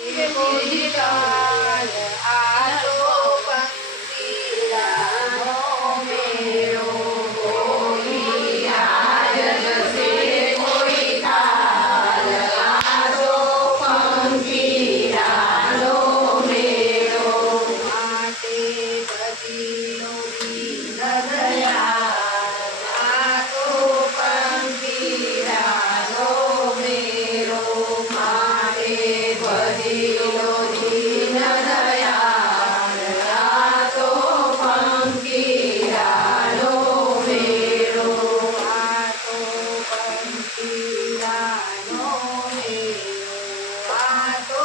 કોઈ કાલ આ તો પંખીડાનો મેળો કોઈ આજ જશે કોઈ કાલ આ તો પંખીડાનો મેળો માટે ભજીનો દીન દયા આ તો પંખીડાનો મેળો માટે ભજીનો દીન દયાળ આ તો પંખીડાનો મેળો આ તો પંખીડાનો મેળો આ તો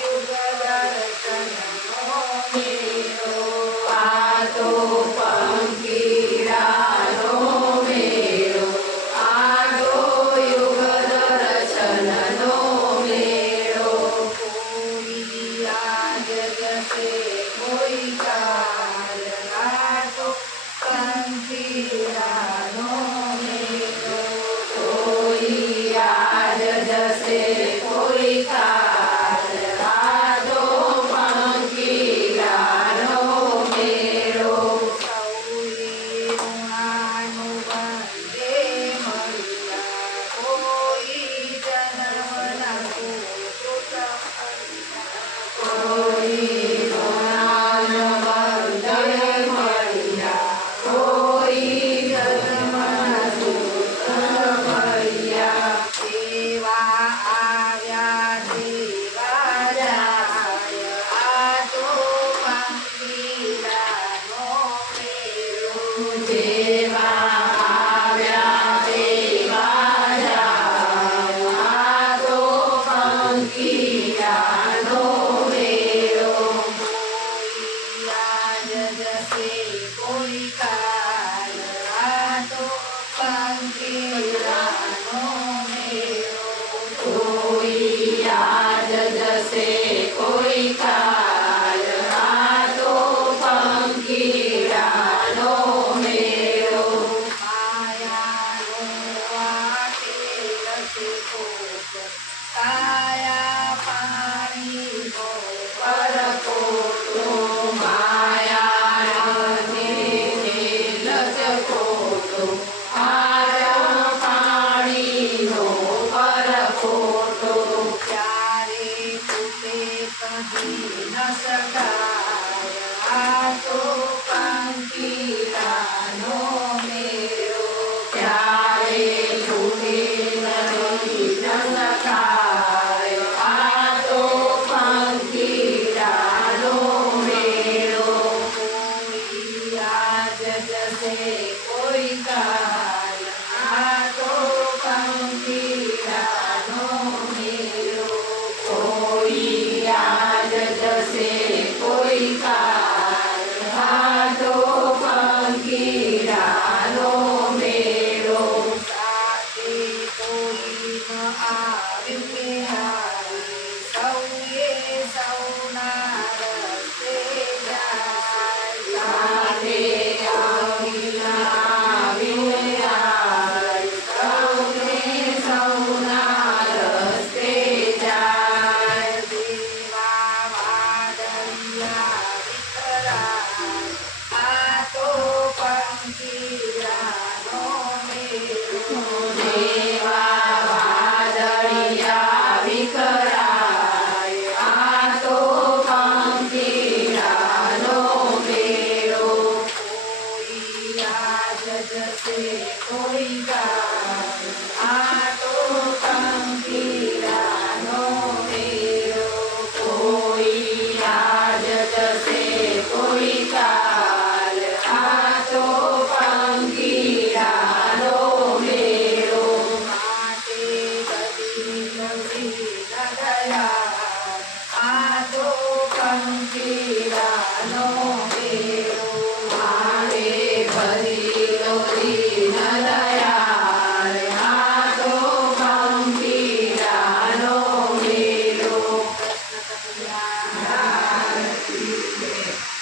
યુગ દર્શનનો મેળો આ તો પંખીડાનો મેળો આ તો યુગ દર્શનનો મેળો કોઈ આજ જશે કોઈ કાલ આ તો પંખીડાનો મેળો કોઈ આજ જશે કોઈ કાલ આ તો પંખીડાનો મેળો સૌએ ઋણાનું બંધે મળ્યા કોઈ જન્મના સુકૃત કોઈ ઋણાનું બંધે મળ્યા કોઈ જન્મના સુકૃત મળ્યા એવા આવ્યા દેવા જાય આ તો પંખીડાનો મેળો જેવા આવ્યા દેવા જાય આ તો પંખીડાનો મેળો કોઈ આજ જશે કોઈ કાલ આ તો પંખીડાનો મેળો કોઈ આજ જશે કોઈ કાલ આ તો પંખીડાનો મેળો માયાનો વાટેલ છે કોપ કાયા પાણીનો પરકોટો માયાને લચકોટો આયા પાણીનો પરકોટો ક્યારે તૂટે કહી ન શકાય આ તો પંખીડાનો